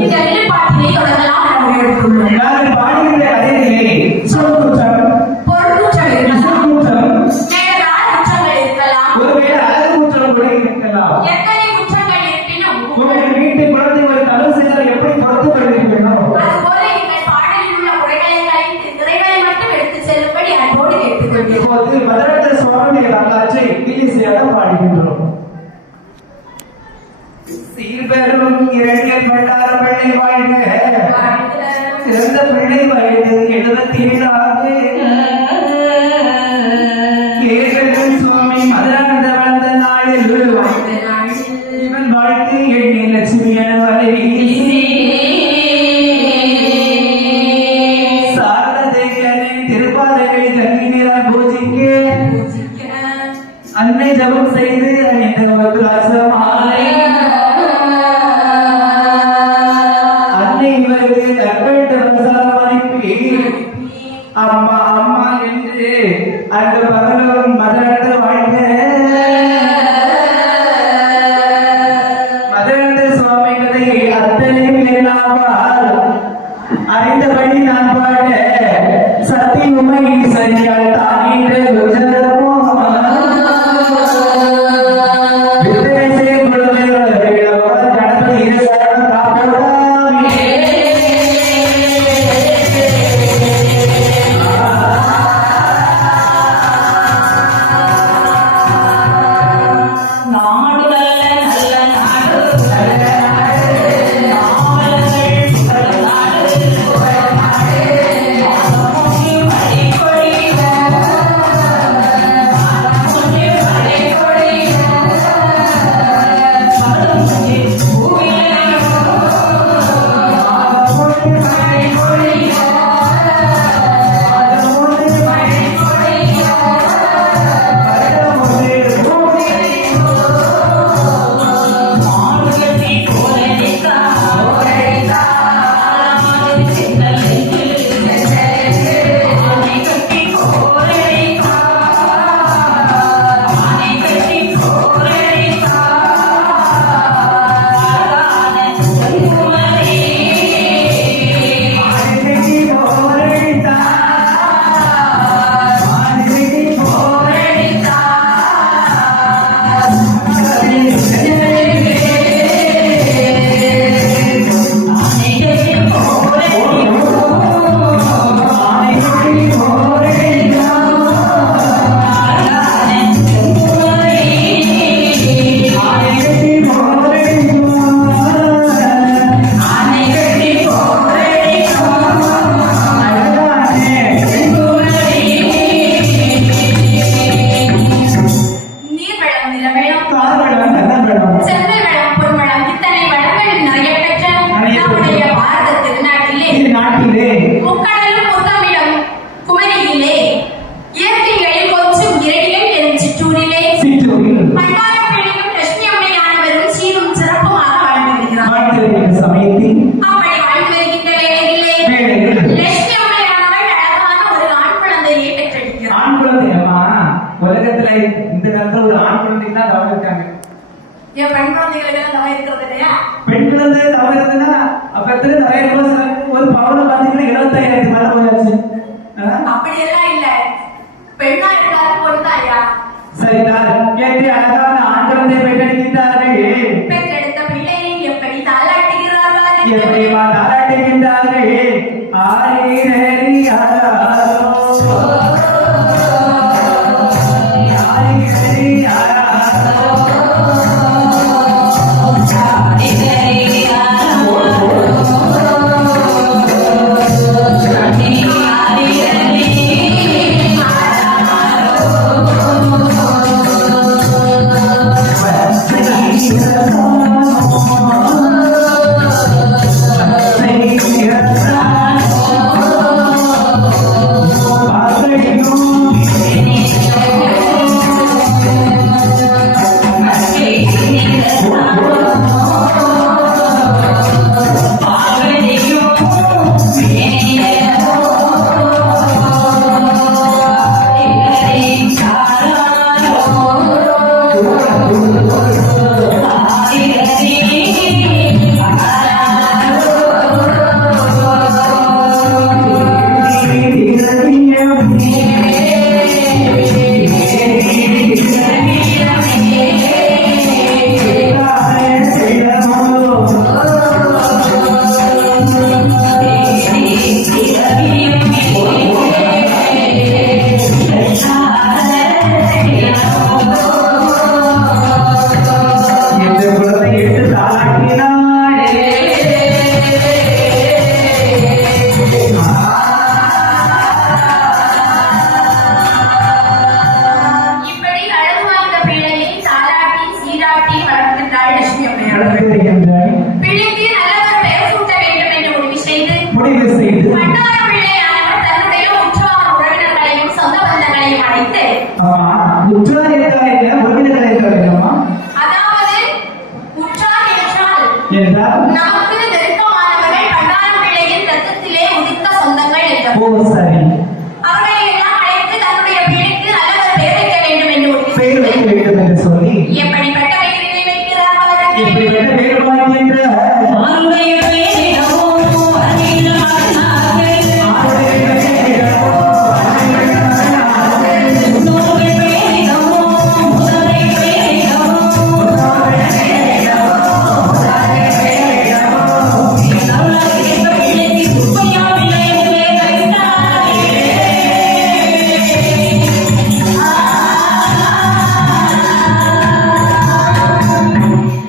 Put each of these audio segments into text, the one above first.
இந்த வெளிப்பாட்டினை தொடங்கலாம். சிறந்த பிள்ளை வயது 77 ஆகுது. கேசவன் சுவாமி மதுராந்த வளர்ந்த நாளில் இவன் வாழ்த்து எண்ணி லட்சுமியான வரை திருப்பாதைகளை தங்கி நீரால் பூஜிக்க அன்னை ஜபம் செய்து அன்னை இவருக்கு தற்பட்ட பிரசாதம் அனுப்பி அம்மா அம்மா என்று அந்த பகலும் மதுரந்த வாழ்க. மதுரந்த சுவாமி கதையை அத்தனையும் இல்லாமல் அறிந்தபடி நான் பாட சத்தியமை சரியால் தானீன்ற குஜரமோ உலகத்துல இந்த காலத்துல ஒரு ஆண் குழந்தைக்கு தான் தவறு இருக்காங்க. ஏன் பெண் குழந்தைகளுக்கு தவறு இருக்கிறது இல்லையா? பெண் குழந்தை தவறு இருக்குன்னா அப்ப நிறைய ஒரு பவுன பாத்தீங்கன்னா 75,000 மேல போயாச்சு. அப்படி எல்லாம் இல்ல, பெண்ணா இருந்தாலும் பொறுத்தாயா? சரிதான். எப்படி அழகான ஆண் குழந்தையை பெற்றெடுக்கின்றார்கள், பெற்றெடுத்த பிள்ளையை எப்படி தாளாட்டுகிறார்கள், எப்படி தாளாட்டுகின்றார்கள். திருப்பணி செய்து பண்டார பிள்ளையானவர் தன்னுடைய உற்றார் உறவினர்களையும் சொந்த பந்தங்களையும் அழைத்து, ஆமா உற்றார் இருக்காங்க உறவினர்கள் இருக்காங்கம்மா. அதாவது உற்றார் என்றால் நமக்கு நெருக்கமானவர்கள் பண்டார பிள்ளையின் ரத்தத்திலே உதித்த சொந்தங்கள் என்றார். ஓ சரி. அவர்களை எல்லாம் அழைத்து தன்னுடைய பிள்ளைக்கு நல்ல ஒரு பெயர் வைக்க வேண்டும் என்று பெயர் வைக்க முடிவு வேண்டும் என்று சொல்லி எப்படிப்பட்ட பெயரினை வைக்கிறார் அவர்கள்? இப்படிப்பட்ட பெயர் வாங்கின்ற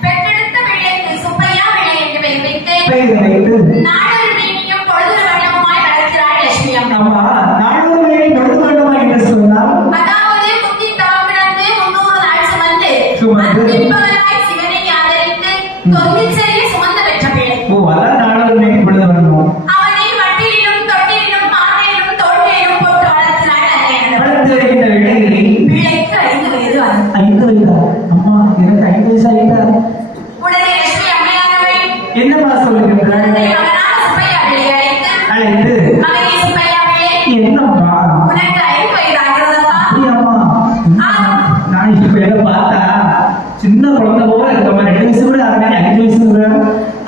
பெற்றெடுத்த பிள்ளைக்கு சுப்பையா பிள்ளை என்று பெயர் வைத்து பெயர் வைத்து நாடொரு மேனியும் பொழுது வண்ணமுமாய் வளர்க்கிறாள் லட்சுமி அம்மா. ஆமா நாடோரை பொழுது வேண்டுமா என்று சொன்னால் அதாவது முத்தி தவம் கிடந்து 300 நாள் சுமந்து சுமந்து அன்பின்பகலாய் சிவனை ஆதரித்து தொன்னிச்செறிய சுமந்து பெற்ற பிள்ளை. ஓ அதான் நாடோரை பொழுது வேண்டுமா. அவனை வட்டியிலும் தொட்டிலும் மார்பிலும் தோட்டிலும் போட்டு வளர்த்தினாள் அன்னையனவர். வளர்த்து வருகின்ற வேளையில் பிள்ளைக்கு 5 வயது ஆனது. 5 வயதா? அம்மா எனக்கு 5 வயசு ஆயிட்டா. உடனே லட்சுமி அம்மையானவள் என்னம்மா சொல்லுகின்ற தன்னுடைய மகனான சுப்பையா பிள்ளையை அழைத்து, அழைத்து மகனே சுப்பையா பிள்ளை, என்னம்மா உனக்கு 5 வயது ஆகிறதப்பா. அப்படியாம்மா? நான் இப்ப எதை பார்த்தா சின்ன குழந்தை போல இருக்கம்மா. 2 வயசு கூட ஆகாது 5 வயசு கூட.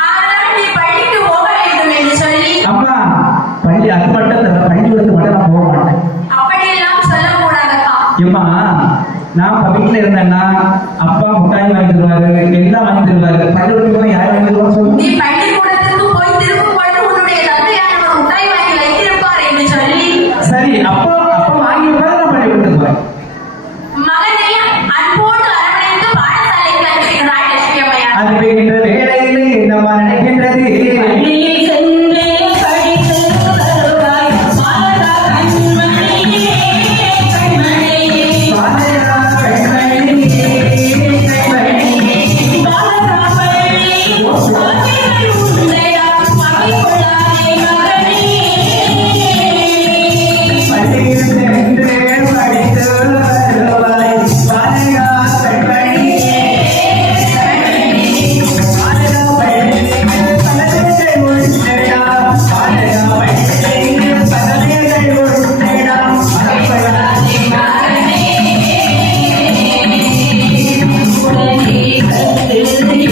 ஆனால் நீ பள்ளிக்கு போக வேண்டும் என்று சொல்லி அம்மா பள்ளி அது மட்டும் தவிர பள்ளிக்கூடத்துக்கு மட்டும் நான் போக மாட்டேன். அப்படியெல்லாம் சொல்லக்கூடாதப்பா. ஏம்மா நான் இப்ப வீட்டுல இருந்தேன்னா அப்பா முட்டாய் வாங்கி தருவாரு எல்லாம் வாங்கி தருவாரு. பள்ளிக்கூடத்துக்கு போய் யார் வாங்கி தருவான்னு சொல்லு. நீ பள்ளிக்கூடத்திற்கு போய் திரும்பும் பொழுது உன்னுடைய தந்தையானவர் முட்டாய் வாங்கி வைத்திருப்பார் என்று சொல்லி சரி அப்பா அப்பா வாங்கி வைப்பாரு நான் பள்ளிக்கூடத்துக்கு போறேன். மகனை அன்போடு அரவணைத்து பாடசாலைக்கு அனுப்புகிறாள் லட்சுமி அம்மையார். அது போகின்ற வேலையிலே என்னம்மா நினைக்கின்றது? பள்ளியில் சென்று படித்து வருவாய் மாலா கண்மணியே கண்மணியே பாலையா பெண்மணி, பெண்மணி. பாலா பள்ளி பாதைகள் உண்டையா மகை கொள்ளாதே மகனே பள்ளியில் சென்று படித்து வருவாய் பாலையா பெண்மணி. பாலையா பெண்மணி, பலகைகள் உண்டடா. பாலையா பெண்மணி, பலகைகள் உண்டடா. மகப்படாதே உடனே கத்து இன்பர்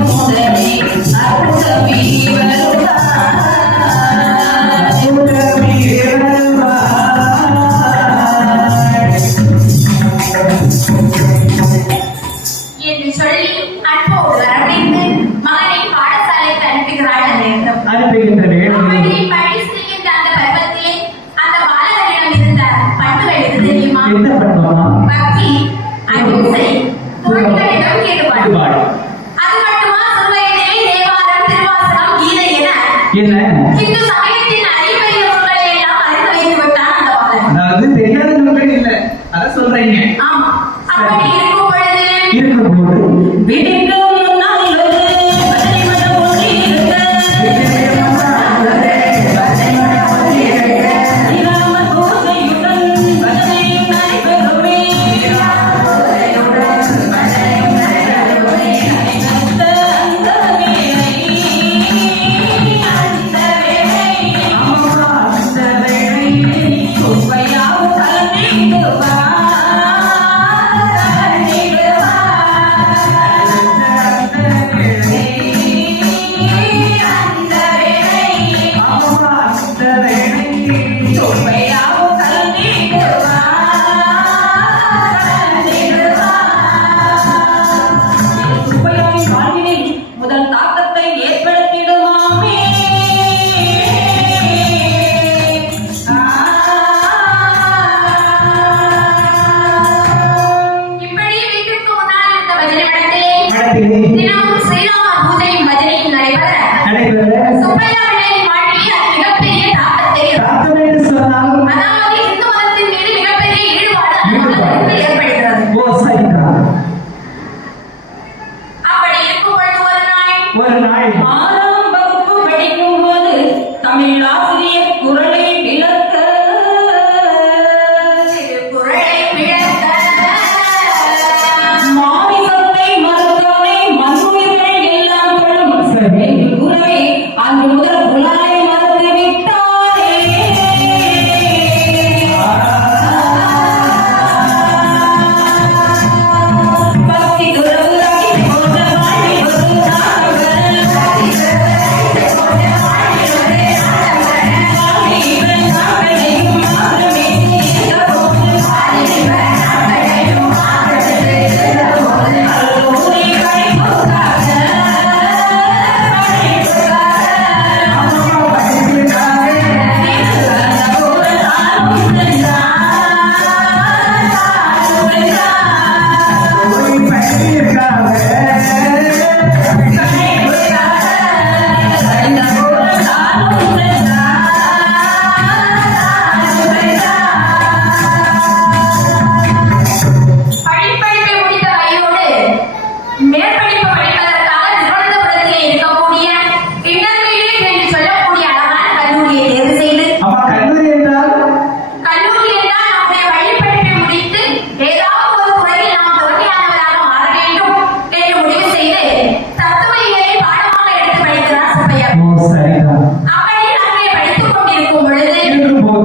முதலே அருகவி வருவாய் என்று சொல்லி அன்போடு அரவணைத்து மகனை பாடசாலைக்கு அனுப்புகிறாள் அன்னையர். அனுப்புகின்ற வேளையில் அப்படி பள்ளி செல்கின்ற அந்த பருவத்திலே அந்த பாலகனிடம் இருந்த பண்புகள் எது தெரியுமா? என்ன பண்ணுவோமா? பக்தி, அகிம்சை, தோழிகளிடம் கேடுபாடு. ஈடுபாடு. அது மட்டுமா சிறுவயதிலே தேவாரம், திருவாசகம், கீதை என என்ன? இந்து சமயத்தின் அடிப்படை நூல்களை எல்லாம் அறிந்து வைத்து விட்டான் அந்த பாலகன். அதாவது தெரியாத நூல்கள் இல்ல அத சொல்றீங்க. ஆமா, அப்படி இருக்கும் பொழுது இருக்கும்போது விடிக்கும் முன்னால் ஒரு பஜனை மடம் ஒன்று இருக்க ஸ்ரீராம பூஜையுடன் பஜனையும் நடைபெறுமே நடைபெற்ற அந்த வேளை அம்மா அந்த வேளை சுப்பையாவும் கலந்திடுவார் அம்மா அந்த வேளை சுப்பையாவும் சுப்பையாவின் வாழ்வினில் முதல் தாக்கத்தை ஏற்படுத்திடுமாமே இப்படி வீட்டுக்கு முன்னால் இருந்த பஜனை மடத்திலே நடத்திலே தினமும் ஸ்ரீராம பூஜையும் பஜனையும் நடைபெற நடைபெற சுப்பையா பிள்ளையின் வாழ்க்கையில் அது மிகப்பெரிய தாக்கத்தை ஏற்படுத்தியது. தாக்கம் என்று சொன்னால் அதாவது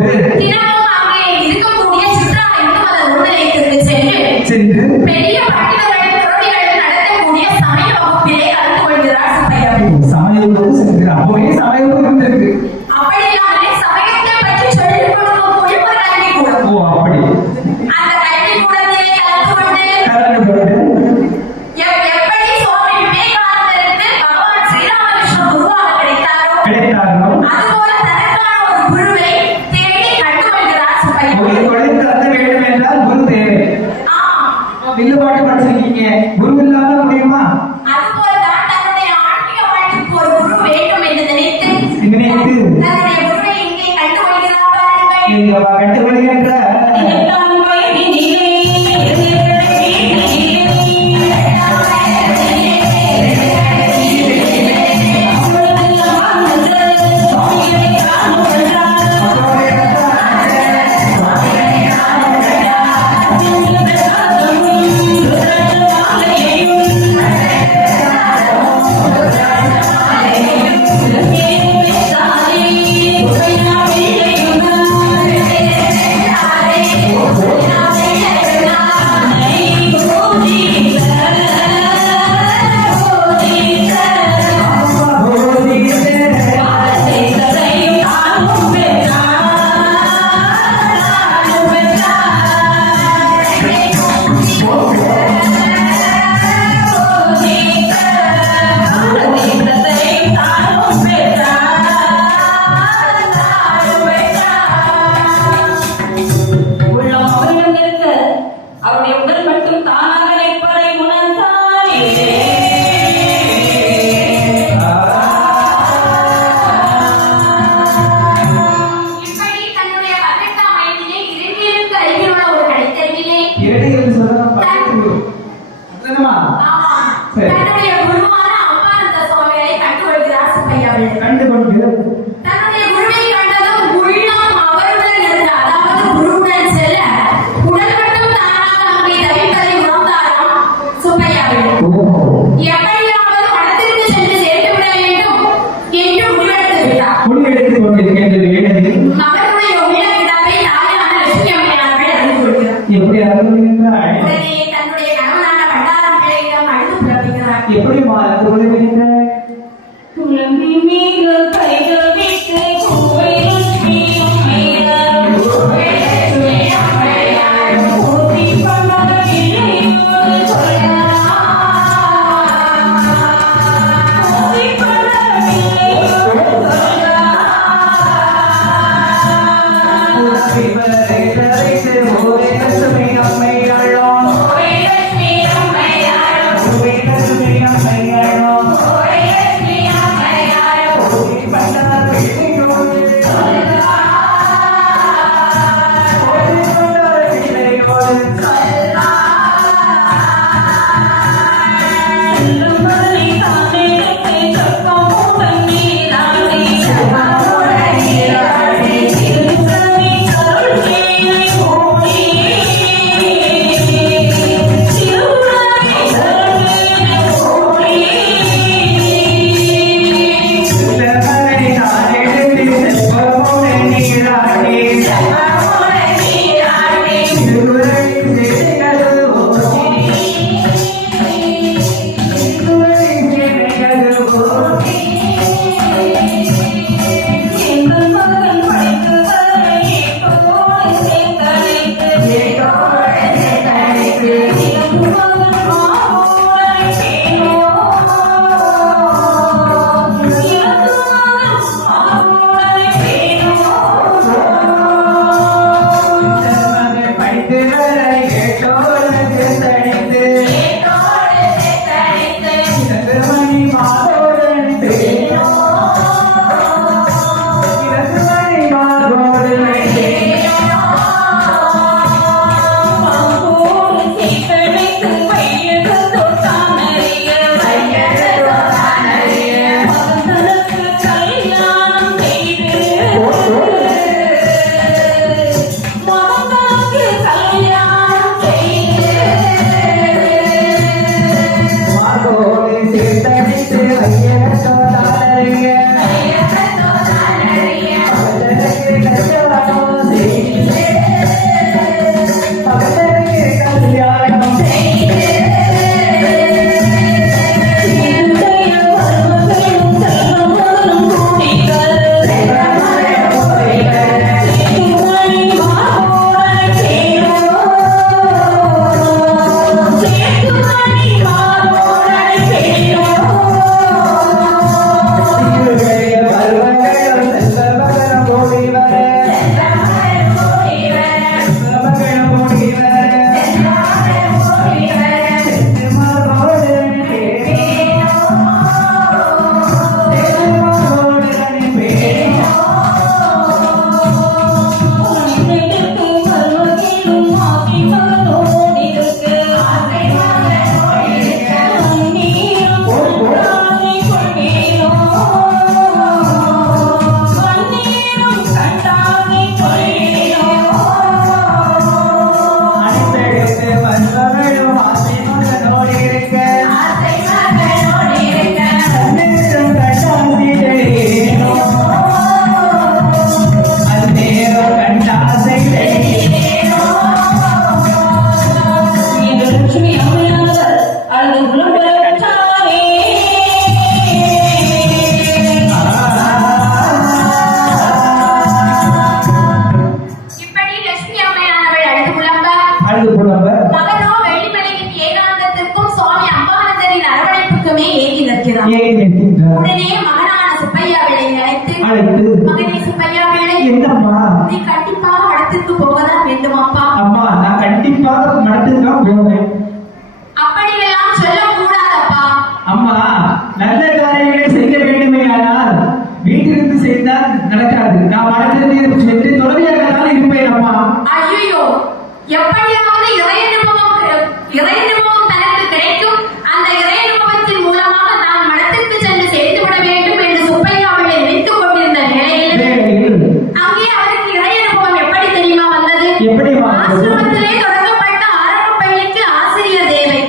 போகும்போது தினமும் அங்கே இருக்கக்கூடிய சித்ரா இந்து மத நூலகத்திற்கு சென்று பெரிய பண்டிதர்களும் துறவிகளும் நடத்தக்கூடிய சமய வகுப்பிலே கலந்து கொள்கிறார் சுப்பையா. சமயம் சென்று அப்பவே சமயம் இருந்திருக்கு. அப்படி இல்லாமலே சமயத்தை பற்றி சொல்லிக் கொடுக்கக்கூடிய ஒரு கல்விக்கூடம். ஓ அப்படி. அந்த கல்விக்கூடத்திலே கலந்து கொண்டு எப்படி சுவாமி விவேகானந்தருக்கு பகவான் ஸ்ரீராமகிருஷ்ண குருவாக கிடைத்தாரோ அதுபோல தனக்கான ஒரு குருவை தேடி கண்டுகொள்கிறார் சுப்பையா. ஒரு தொழில் கற்க வேண்டும் என்றால் குரு தேவை. வில்லுபாட்டு படிச்சிருக்கீங்க, குரு இல்லாத முடியுமா? அதுபோலதான் தன்னுடைய ஆன்மீக வாழ்க்கைக்கு ஒரு குரு வேண்டும் என்று நினைத்து தன்னுடைய குருவை இங்கே கண்டுகொள்கிறார் பாருங்கள். கண்டுகொள்கின்ற அவருடைய உடல் மட்டும் தானாக நிற்பதை உணர்ந்தானே. இப்படி தன்னுடைய 18ஆம் வயதிலே இலங்கைக்கு அருகில் உள்ள ஒரு கடைத்தெருவிலே தன்னுடைய குருவான அம்பானந்த சுவாமிகளை கண்டுகொள்கிறார் சுப்பையா அவர்கள். கண்டுகொண்டு தன்னுடைய குருவை கண்டதும் உள்ளம் அவருடன் இருந்த, அதாவது குருவுடன் செல்ல உடல் மட்டும் தானாக அங்கே தவிப்பதை உணர்ந்தாராம் சுப்பையா அவர்கள். எப்படியாவது மடத்திற்கு சென்று சேர்த்து விட வேண்டும் என்று முடிவெடுத்து விட்டார். முடிவெடுத்துக் கொண்டிருக்கின்ற வேளையில் மகனுடைய உள்ள கிடப்பை தாயான லட்சுமி அம்மையார்கள் அறிந்து கொள்கிறார். எப்படி அருள்கின்றாய்? உடனே தன்னுடைய கணவனான பண்டாரம் பிள்ளையிடம் அழுது புலம்புகிறார். எப்படி அறிந்து கொள்கின்றாய்? குழம்பி மீது கைகள் விட்டு கோயிலும் மீதும் ஊற்றி பண்பத இல்லையோடு சொல்லலாம். ஊற்றி பண்பத இல்லையோடு சொல்லலாம். சுப்பையா பிள்ளை, என்னம்மா? நீ கண்டிப்பாக மடத்திற்கு போகதான் வேண்டும் அப்பா. அம்மா நான் கண்டிப்பாக மடத்துக்கு தான் போவேன். அப்படியெல்லாம் சொல்லக்கூடாதப்பா. அம்மா நல்ல காரியங்களை செய்ய வேண்டுமே, ஆனால் வீட்டிலிருந்து செய்தால் நடக்காது. நான் மடத்திற்கு சென்று துறவியாக தான் இருப்பேன் அம்மா. ஐயோ, எப்படியாவது இறை அனுபவம் தனக்கு கிடைக்கும். அந்த இறை அனுபவத்தின் மூலமாக நான் மடத்திற்கு சென்று சேர்த்து விட வேண்டும் என்று சுப்பையாவிலே நினைத்துக் கொண்டிருந்த நிலையில் அங்கே அவருக்கு இறை அனுபவம் எப்படி தெரியுமா வந்தது? எப்படி? ஆசிரமத்திலே தொடங்கப்பட்ட ஆரம்ப பள்ளிக்கு ஆசிரியர் தேவை.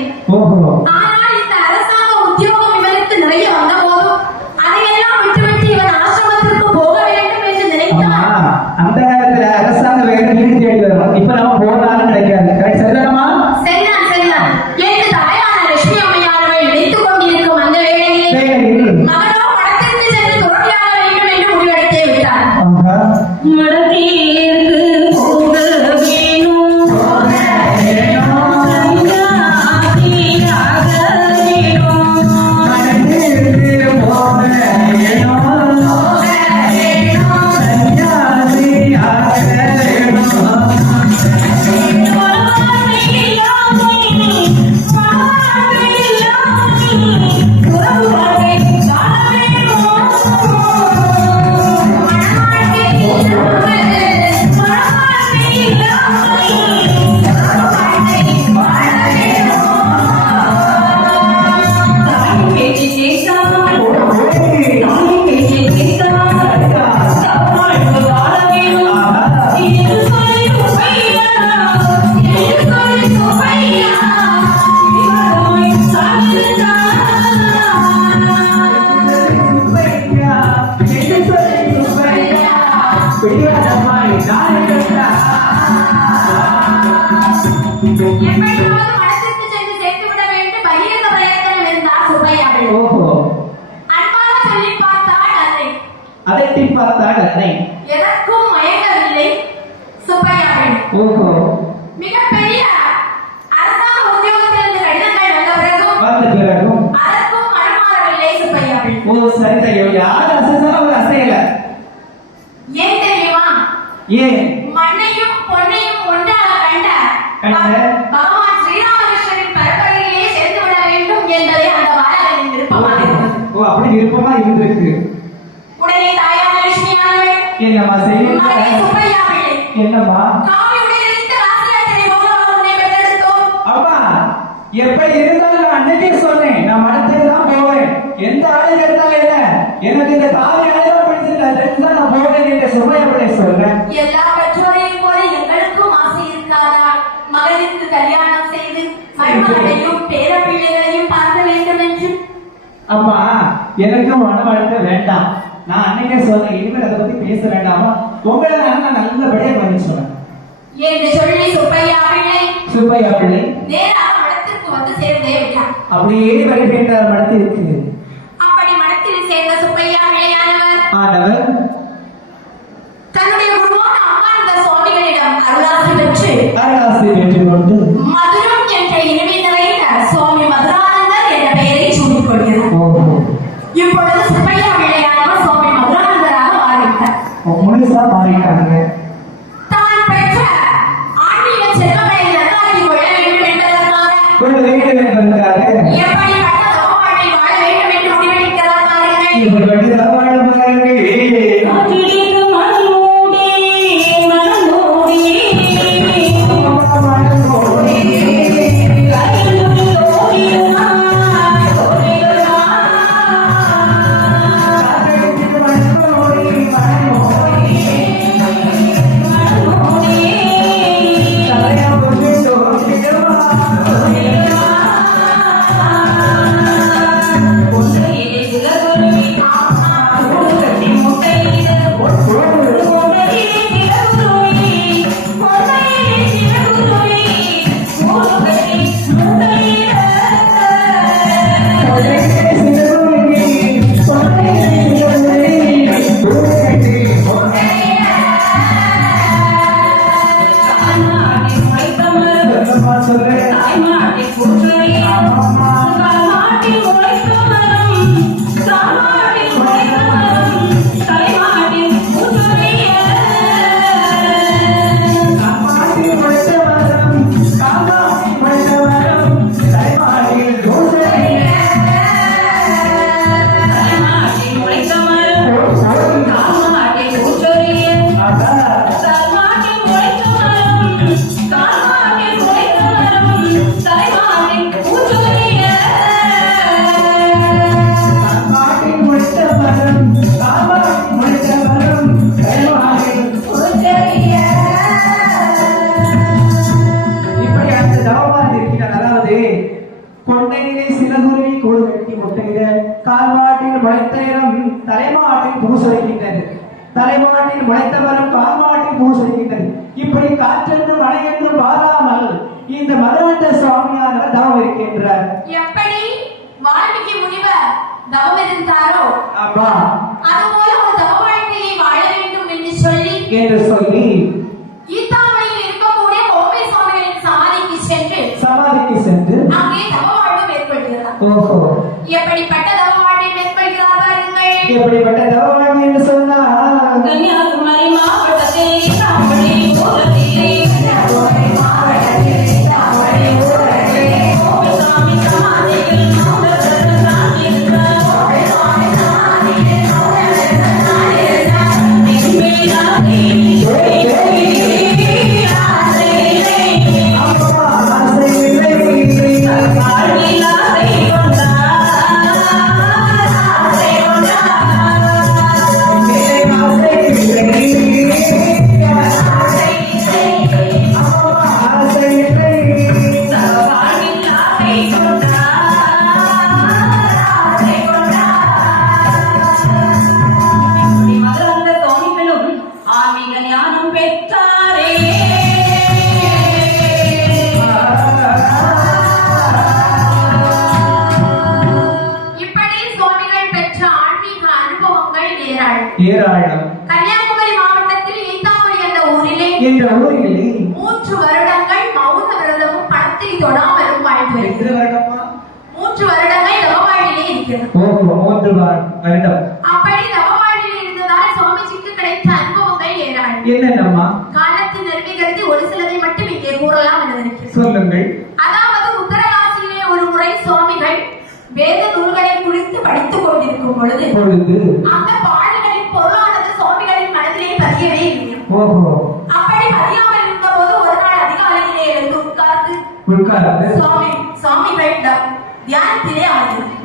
ஆனால் இந்த அரசாங்க உத்தியோகம் இவருக்கு நிறைய வந்த போதும் அதையெல்லாம் விட்டுவிட்டு இவர் ஆசிரமத்திற்கு போக வேண்டும் என்று நினைத்தார். அந்த நேரத்துல அரசாங்க வேலை வீடு தேடி வரும். இப்ப நம்ம போனாலும் கிடைக்காது. கரெக்ட் சரிதானம்மா? சரிதான் சரிதான். என்று தாயான லட்சுமி அம்மையாரை நினைத்துக் கொண்டிருக்கும் அந்த வேளையிலே மகனோ மடத்திற்கு சென்று துறவியாக வேண்டும் என்று முடிவெடுத்தே விட்டார். மடத்திற்கு போக வேணும், எப்படியாவது மடத்திற்கு சென்று சேர்த்து விட வேண்டும் பகிர்ந்த பிரயத்தனம் இருந்தார் சுப்பையாவில். அன்பாக சொல்லி பார்த்தாள் அன்னை. அதட்டி பார்த்தாள் அன்னை. எதற்கும் மயங்கவில்லை சுப்பையாவில். மிகப்பெரிய அரசாங்க உத்தியோகத்திலிருந்து கடிதங்கள் வந்த பிறகும் அதற்கும் மனமாறவில்லை சுப்பையாவில். சரிதையோ, யார் அசைச்சாலும் அவர் அசையல. ஏன் தெரியுமா? ஏன்? மண்ணையும் பொன்னையும் ஒன்றாக கண்ட பகவான் ஸ்ரீராமகிருஷ்ணரின் பரம்பரையிலே சேர்த்து விட வேண்டும் என்பதே அந்த பாலகனின் விருப்பமாக இருந்தது. அப்படி விருப்பமா இருந்திருக்கு. உடனே தாயான லட்சுமியானவள் என்னம்மா செய்யும்? சுப்பையாவிலே என்னம்மா? காவி உடையணிந்து ராசியாத்திரை போல உன்னை பெற்றெடுத்தோம். அம்மா எப்படி இருந்தாலும் நான் அன்னைக்கே சொன்னேன், நான் மடத்துக்கு தான் போவேன். எந்த ஆடை எடுத்தாலும் என்ன, எனக்கு இந்த காவி ஆடைதான் பிடிச்சிருக்கா, நான் போவேன் என்று சுப்பையாவிலே சொல்றேன். எல்லா பெற்றோரையும் போல எங்களுக்கும் ஆசை இருக்காதா? மகனுக்கு கல்யாணம் செய்து மருமகளையும் பேரப்பிள்ளைகளையும் பார்க்க வேண்டும் என்று. அம்மா எனக்கும் மன வாழ்க்கை வேண்டாம். நான் அன்னைக்கே சொன்னேன், இனிமேல் அதை பத்தி பேச வேண்டாமா, உங்களை நான் நல்லபடியா பண்ணி சொன்னேன் என்று சொல்லி சுப்பையா பிள்ளை நேராக மடத்திற்கு வந்து சேர்ந்தே விட்டார். அப்படியே வருகின்றார் மடத்திற்கு. அப்படி மடத்தில் சேர்ந்த சுப்பையா ஆனவர் தன்னுடைய குருவான அம்மானந்த சுவாமிகளிடம் அருளாசி பெற்றுக்கொண்டு மதுரம் என்ற இனிமை நிறைந்த சுவாமி மதுரானந்தர் என்ற பெயரை சூட்டிக் கொள்கிறார். இப்பொழுது சுப்பையா பிள்ளையானவர் சுவாமி மதுரானந்தராக மாறிவிட்டார். முழுசா மாறிட்டாங்க. தான் பெற்ற ஆன்மீக செல்வங்களை நன்றாக்கி கொள்ள வேண்டும் என்பதற்காக எப்படிப்பட்ட தவவாழ்வை வாழ வேண்டும் என்று முடிவெடுக்கிறார் பாருங்கள். தலைமாட்டில் முளைத்தவரும் பால்மாட்டில் பூசரிக்கின்றது. இப்படி காற்றென்றும் மழையென்றும் பாராமல் இந்த மதுராந்த சுவாமியானவர் தவம் இருக்கின்றார். எப்படி வால்மீகி முனிவர் தவம் இருந்தாரோ அப்பா அதுபோல ஒரு தவ வாழ்க்கையை வாழ வேண்டும் என்று சொல்லி கீதாமணியில் இருக்கக்கூடிய கோவை சுவாமிகளின் சமாதிக்கு சென்று அங்கே தவ வாழ்வு மேற்கொள்கிறார். எப்படிப்பட்ட தவ வாழ்வை மேற்கொள்கிறார் பாருங்கள். எப்படிப்பட்ட தவ வாழ்வு என்று சொன்னால் கன்னியாகுமரி மாவட்டத்தில் கீதாமணி ஊரத்திலே கன்னியாகுமரி மாவட்டத்தில் கீதாமணி ஊரத்திலே கோவை சுவாமி சமாதியில் மௌனவிரதம் நாட்டியிருந்தார். கோவை சுவாமி சமாதியில் மௌனவிரதம் நாட்டியிருந்தார். ஆன்மீக ஞானம் பெற்றாரே. இப்படி சுவாமிகள் பெற்ற ஆன்மீக அனுபவங்கள் ஏராளம். கன்னியாகுமரி மாவட்டத்தில் ஈத்தாமொழி என்ற ஊரிலே 3 வருடங்கள் மௌன விரதமும் பணத்தை தொடாமலும் வாழ்ந்து வருகிறார். 3 வருடங்கள் தவவாழ்விலே இருக்கிறார். 3 வருடம். அப்படி தவவாழ்விலே இருந்ததால் சுவாமிஜிக்கு கிடைத்த அனுபவங்கள் ஏராளம். என்னென்னம்மா? காலத்தின் நன்மை கருதி ஒரு சிலதை மட்டும் இங்கே கூறலாம் என்று நினைக்கிறேன். சொல்லுங்கள். அதாவது உத்தரகாசியிலே ஒரு முறை சுவாமிகள் வேத நூல்களை குறித்து படித்துக் கொண்டிருக்கும் பொழுது அந்த பாடல்களின் பொருளானது சுவாமிகளின் மனதிலே பதியவே இல்லை. அப்படி பதியாமல் இருந்த போது ஒரு நாள் அதிகாலையிலே எழுந்து உட்கார்ந்து சுவாமிகள் தியானத்திலே ஆடினார்.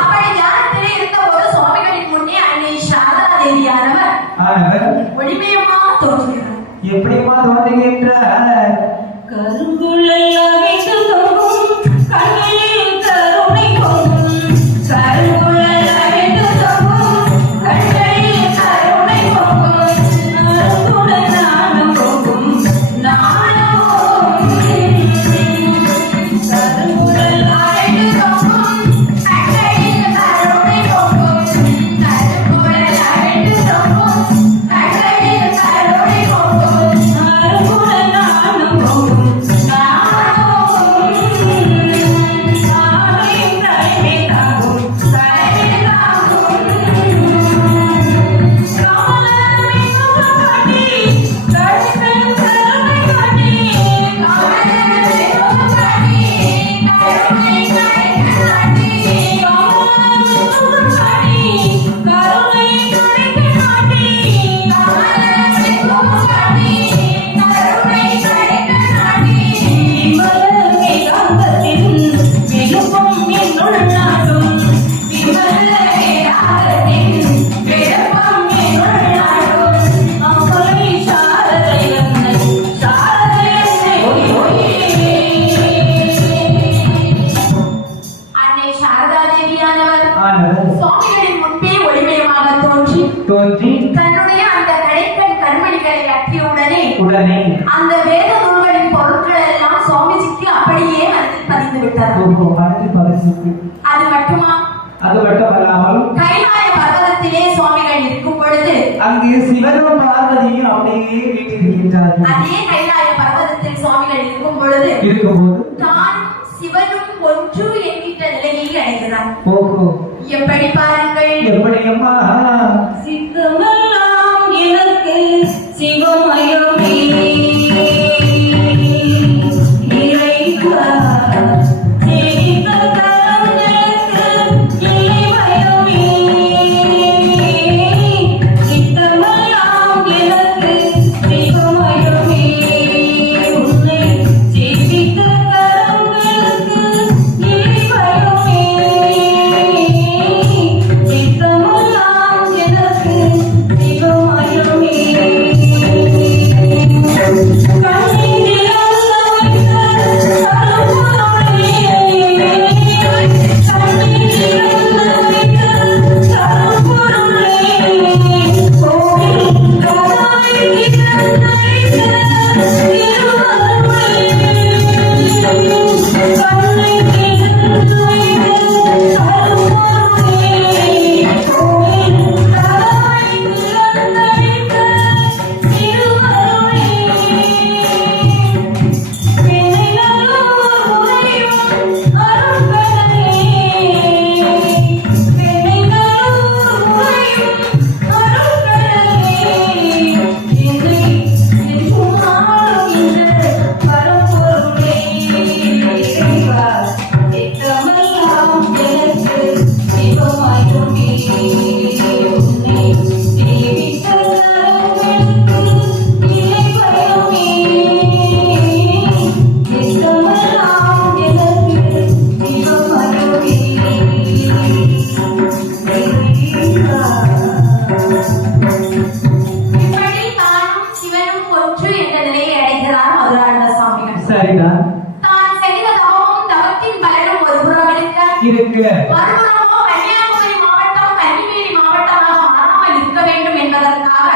அப்படி தியானத்திலே இருந்த போது சுவாமிகளின் முன்னே அன்னை சாரதா தேவியானவர் ஒளிமயமா தோன்றுகிறார். எப்படிமா தோன்றுகின்றார்? கருங்குழலாக தொங்கும் கண்களில் கருணை பொங்கும். கருங்குழலாக தொங்கும் கண்களில் கருணை பொங்கும். அருந்துடன் நாணம் பொங்கும் நாணம். கருங்குழலாக தொங்கும் கண்களில் கருணை பொங்கும். கருங்குழலாக தொங்கும் கண்களில் கருணை பொங்கும். அருந்துடன் நாணம் பொங்கும் சுவாமிகளின் முன்பே ஒளிமயமாக தோன்றி தன்னுடைய அந்த கடைக்கண் கண்மணிகளை அற்றிய அந்த வேத நூல்களின் பொருட்கள் எல்லாம் சுவாமிஜிக்கு அப்படியே மனதில் பதிந்து விட்டார். அது மட்டுமா? அது மட்டுமல்லாமல் கைலாய பர்வதத்திலே சுவாமிகள் இருக்கும் பொழுது அங்கே சிவனும் பார்வதியும் அப்படியே வீட்டிருக்கின்றார்கள். அதே கைலாய பர்வதத்தில் சுவாமிகள் இருக்கும்போது தான் சிவனும் ஒன்று என்கின்ற நிலையை அடைகிறார். எப்படி பாருங்கள். எப்படியம்மா? சித்தமெல்லாம் எனக்கு சிவமயமே இறைவா. சரிதான் தான் செய்த தவமும் தவத்தின் பலனும் ஒரு புறம் இருக்கு. மறுபுறமோ கன்னியாகுமரி மாவட்டம் கன்னிமேரி மாவட்டமாக மாறாமல் இருக்க வேண்டும் என்பதற்காக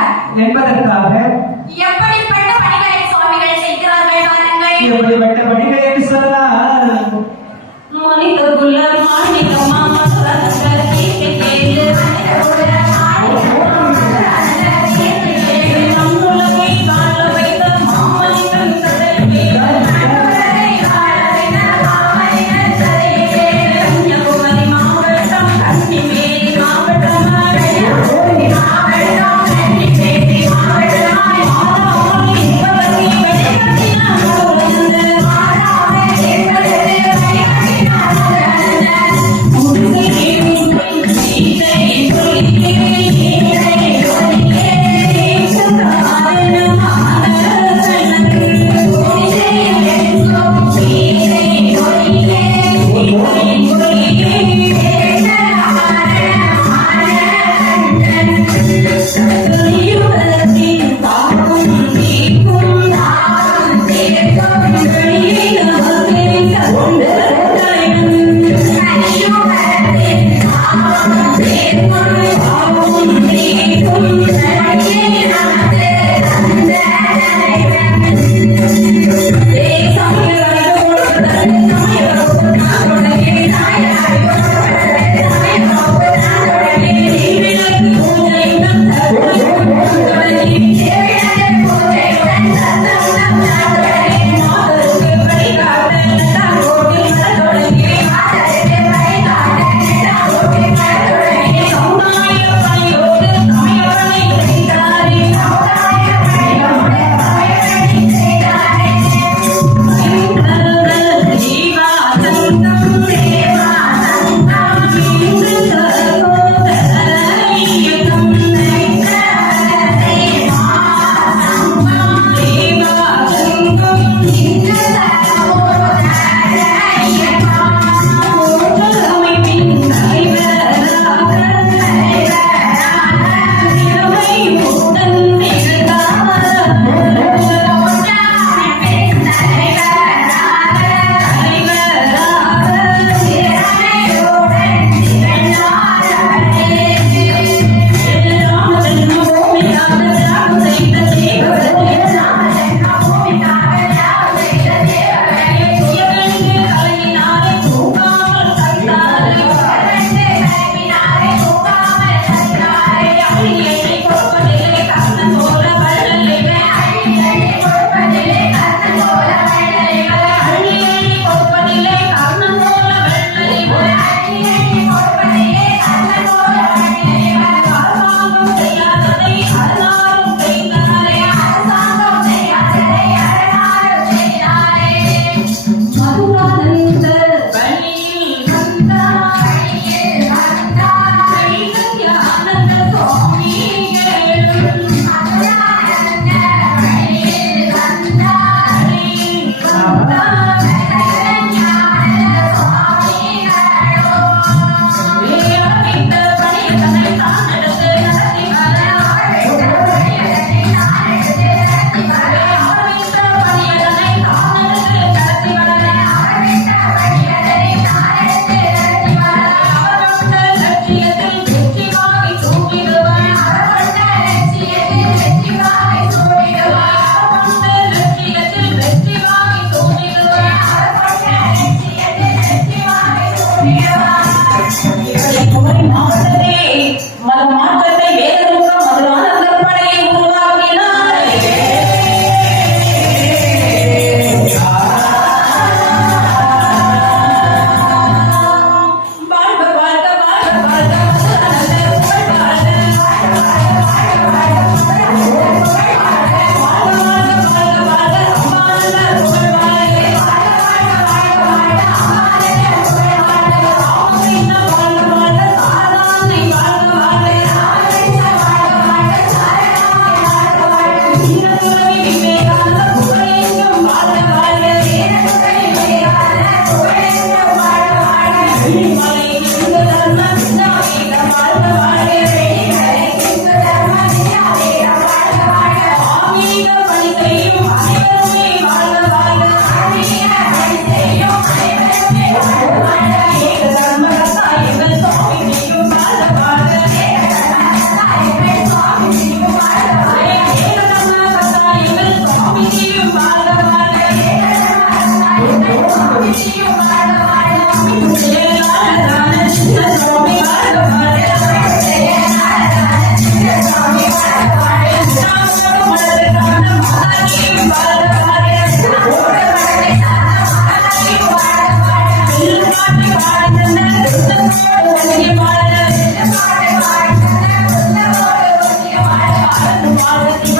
எப்படிப்பட்ட பணிகளை சுவாமிகள் செய்கிறார்கள் பாருங்கள். எப்படிப்பட்ட பணிகள் என்று சொன்னால் மனித குல மாணிக்கமா மதுரங்கள் கேட்டு கேட்டு நம்முலகை காண வைத்த மாமனிதன் கதையே கன்னியாகுமரி மாவட்டம் கன்னிமேரி மாவட்டம் வாழ்க வாழ்க ஆசக்தி